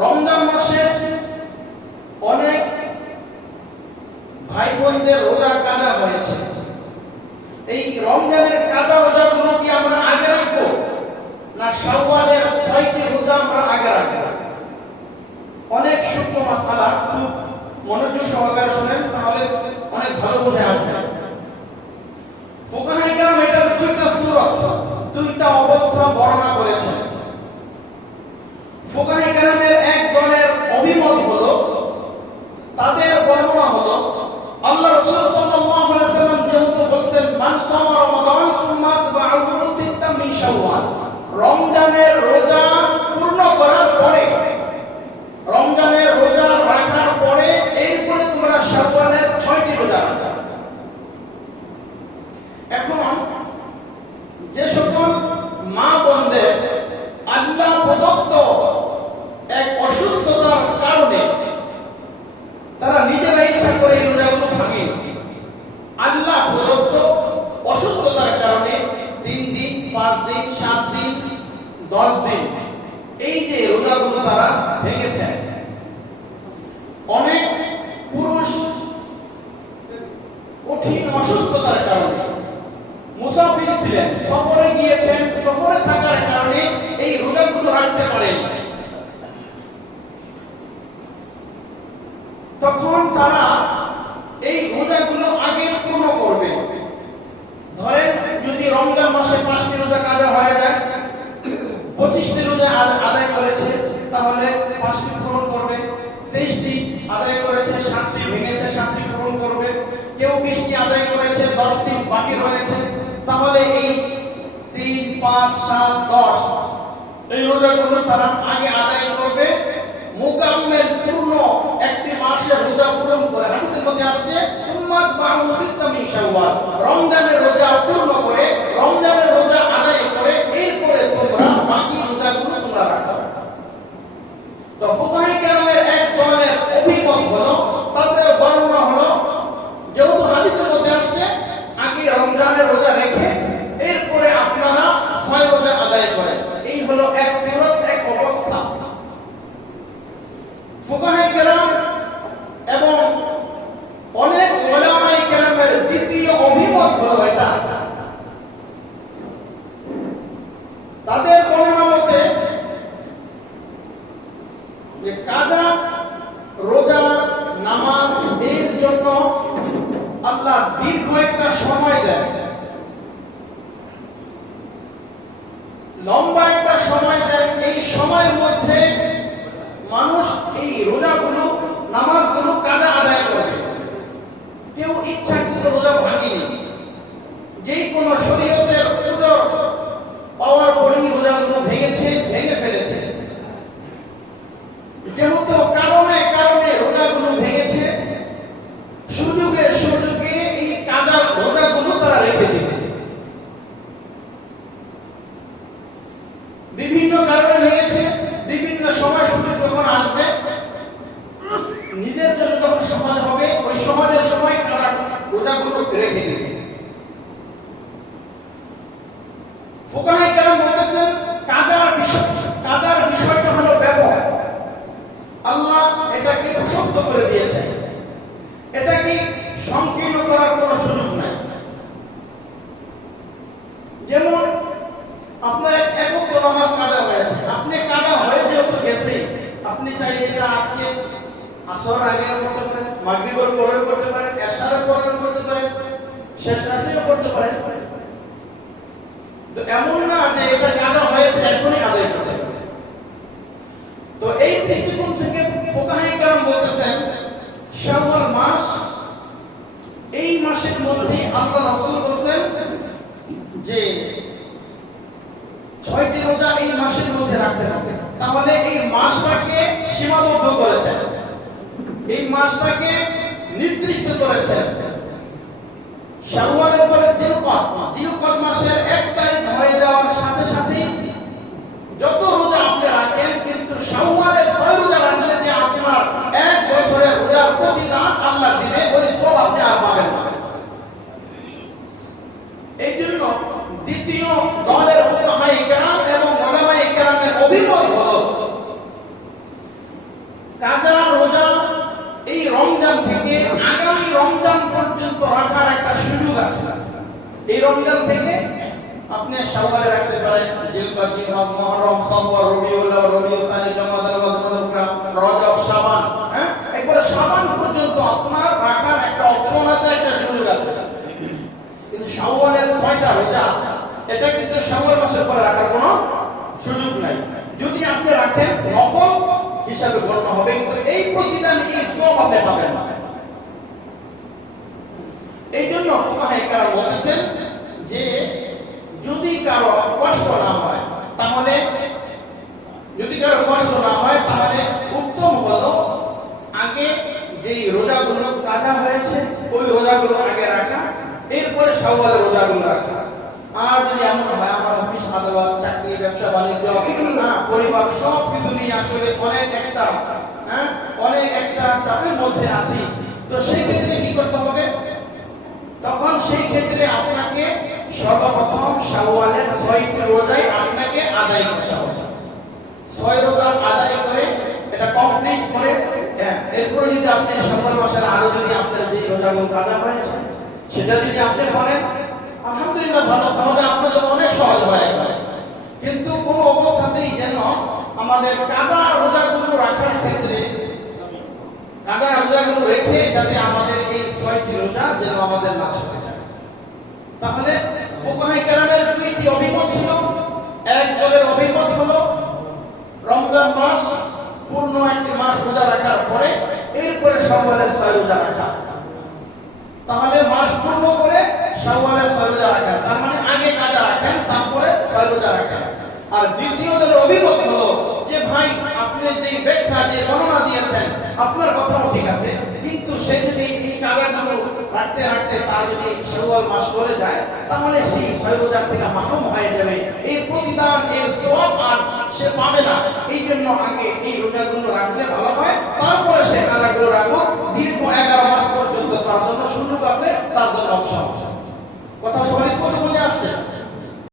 রমজান মাসে অনেক ভাই বোনদের রোজা কাজা হয়েছে। এই রমজানের কাজা রোজাগুলো কি আমরা আগে রাখবো, না শাওয়ালের 6টি রোজা আমরা আগে রাখবো? অনেক সূক্ষ্ম মাসআলা, খুব মনোযোগ সহকারে শুনেন, তাহলে অনেক ভালো বুঝে আসবে। ফুকাহায়ে কেরাম এটার দুইটা সূরত, দুইটা অবস্থা বর্ণনা করেছেন। ফুকাহায়ে কেরামের এক দলের অভিমত হলো, তাদের বর্ণনা হলো, আল্লাহ রাসূল সাল্লাল্লাহু আলাইহি ওয়াসাল্লাম যেহেতু বলেছেন মান সামা রমাদান সুম্মা তাবাউহু সিত্তা মিন শাওয়াল, রমজানের রোজা পূর্ণ করার পরে, রমজানের রোজা রাখার পরে এরপরে তোমরা শাওয়ালের 6টি রোজা রাখো। এখন যে সকল মা বোনদের আল্লাহ প্রদত্ত এক অসুস্থতার কারণে তারা নিজেরা ইচ্ছা করে এই রোজাগুলো ভাঙে, আল্লাহ প্রদত্ত অসুস্থতার কারণে 3 দিন, 5 দিন, 7 দিন, 10 দিন এই যে রোজাগুলো তারা ভেঙেছেন। অনেক পুরুষ কঠিন অসুস্থতার কারণে মুসাফির ছিলেন, সফরে গিয়েছেন, সফরে থাকার কারণে এই রোজাগুলো রাখতে পারেন। তখন তারা এই রোজাগুলো আগে পূর্ণ করবে। ধরেন যদি রমজান মাসে 5টি রোজা কাজা হয়ে যায়, 25টি রোজা আদায় করেছে, তাহলে 5টি পূরণ করবে। 23টি আদায় করেছে, 7টি ভেঙেছে, 7টি পূরণ করবে। কেউ 20টি আদায় করেছে, 10টি বাকি রয়েছে, তাহলে এই 3, 5, 7, 10 এই রোজাগুলো তারা আগে আদায় করবে। মুকাম্মেল পূর্ণ একটি মাসের রোজা পূরণ করে, হাদিসের মধ্যে আসছে সুম্মাত বা'উ সিত্তা মিন শাওয়াল, রমজানের রোজা পূর্ণ করে, রমজানের রোজা আদায় করে এরপরে তোমরা বাকি রোজাগুলো তোমরা রাখো। তো ফুকাহায়ে কেরামের এক দলের অভিমত হলো, তাদের বর্ণনা হলো, যেহেতু হাদিসের মধ্যে আসছে আগে রমজানের রোজা রেখে এরপরে আপনারা 6 রোজা আদায় করেন। এই হলো এক সূরত, এক অবস্থা। ফুকাহায়ে কেরাম এবং অনেক উলামায়ে কেরামের দ্বিতীয় অভিমত হলো এটা। তাদের বর্ণনা মতে যে কাজা, রোজা, নামাজ এর জন্য আল্লাহ দীর্ঘ একটা সময় দেন, লম্বা একটা সময় দেন। এই সময়ের মধ্যে মানুষ এই রোজাগুলো, নামাজগুলো কাজা আদায় করবে। কেউ ইচ্ছাকৃত রোজা ভাঙেনি, যেই কোনো শরীয়তের উজর পাওয়ার পরেই রোজাগুলো ভেঙে ফেলেছে। যেহেতু কারণে কারণে রোজাগুলো ভেঙেছে, সুযোগে সুযোগে এই কাজা রোজাগুলো তারা রেখে দিবে। বিভিন্ন কারণে ভেঙেছে, বিভিন্ন সময় সুযোগ যখন আসবে, নিজের জন্য যখন সহজ হবে, ওই সহজের সময় তারা রোজাগুলো রেখে দিবে। ফুকাহায়ে কেরাম বলতেছেন কাদার বিষয়টা হলো ব্যাপক। আল্লাহ এটাকে প্রশস্ত করে দিয়েছেন, এটাকে সংকীর্ণ করার কোনো সুযোগ নাই। যেমন আপনার একক নামাজ কাজা হয়েছে, আপনি কাজা হয়ে যেহেতু গেছে, আপনি চাইলে এটা আজকে আসর আগে করতে পারেন, মাগরিবের পরেও করতে পারেন, এশারের পরেও করতে পারেন, শেষ রাতেও করতে পারেন। তো এমন না যে এটা কাজা হয়েছে এখনই আদায় করতে হবে। তো এই দৃষ্টিকোণ থেকে ফুকাহায়ে কেরাম বলতেছেন শাওয়াল মাস, এই মাসের মধ্যে আল্লাহ রাসূল বলেন যে 6টি রোজা এই মাসের মধ্যে রাখতে হবে। তাহলে এই মাসটাকে সীমাবদ্ধ করেছেন, এই মাসটাকে নির্দিষ্ট করেছেন। শাওয়ালের পরে জিলকদ মাসের 1 তারিখ হয়ে যাওয়ার সাথে সাথে যত রোজা আপনি রাখেন, কিন্তু শাওয়ালের 6 রোজা রাখলে যে আপনার 1 বছরের রোজার প্রতিদান আল্লাহ দিবে, ওই সব আপনি আর পাবেন না। এই জন্য দ্বিতীয় দলের ফুকাহায়ে কেরাম এবং উলামায়ে কেরামের অভিমত হলো জিলহজ, জিলহজ, মুহররম, সফর, রবিউল আউয়াল, রবিউল সানি, জমাদাল, রজব, শাবান, হ্যাঁ একবারে শাবান পর্যন্ত আপনার রাখার একটা অপশন আছে, একটা সুযোগ আছে। কিন্তু শাওয়ালের 6টা রোজা এটা কিন্তু শাওয়াল মাসের পরে রাখার কোনো সুযোগ নাই। যদি আপনি রাখেন নফল হিসাবে গণ্য হবে, কিন্তু এই প্রতিদান এই সওয়াব আপনি পাবেন না। এই জন্য ফুকাহায়ে কেরাম বলেছেন যে যদি কারো কষ্ট না হয় তাহলে উত্তম হলো আগে যেই রোজাগুলো কাজা হয়েছে ওই রোজাগুলো আগে রাখা, এরপরে শাওয়ালের রোজাগুলো রাখা। আর যদি এমন হয় আমার অফিস আদালত, চাকরি, ব্যবসা বাণিজ্য, পরিবার সব কিছু নিয়ে আসলে অনেক একটা চাপের মধ্যে আছি, তো সেই ক্ষেত্রে কি করতে হবে? তখন সেই ক্ষেত্রে আপনাকে সর্বপ্রথম শাওয়ালের 6টি রোজাই আপনাকে আদায় করতে হবে। 6 রোজা আদায় করে এটা কমপ্লিট করে এরপরে যদি আপনি শাওয়াল মাসের আরো যদি আপনার যে রোজাগুলো কাজা হয়েছে সেটা যদি আপনি পারেন আলহামদুলিল্লাহ ভালো, তাহলে আপনার জন্য অনেক সহজ হয়ে যাবে। কিন্তু কোনো অবস্থাতেই যেন আমাদের কাজা রোজাগুলো রাখার ক্ষেত্রে কাজা রোজাগুলো রেখে যাতে আমাদের এই 6টি রোজা যেন আমাদের না ছুটে যায়। তাহলে ফুকাহায়ে কেরামের 2টি অভিমত ছিল। এক দলের অভিমত হলো রমজান মাস পূর্ণ একটি মাস রোজা রাখার পরে এরপরে শাওয়ালের 6 রোজা রাখা, তাহলে মাস পূর্ণ করে শাওয়ালের 6 রোজা রাখা, তার মানে আগে কাজা রাখেন তারপরে 6 রোজা রাখেন। আর দ্বিতীয় দলের অভিমত হলো যে ভাই আপনি যে ব্যাখ্যা যে বর্ণনা দিয়েছেন আপনার কথাও ঠিক আছে, কিন্তু সে যদি এই কাজাগুলো রাখতে রাখতে তার যদি শাওয়াল মাস চলে যায় তাহলে সেই 6 রোজা থেকে মাহরুম হয়ে যাবে, এই প্রতিদান এর সওয়াব আর সে পাবে না। এই জন্য আগে এই রোজাগুলো রাখলে ভালো হয়, তারপরে সে কাজাগুলো রাখো,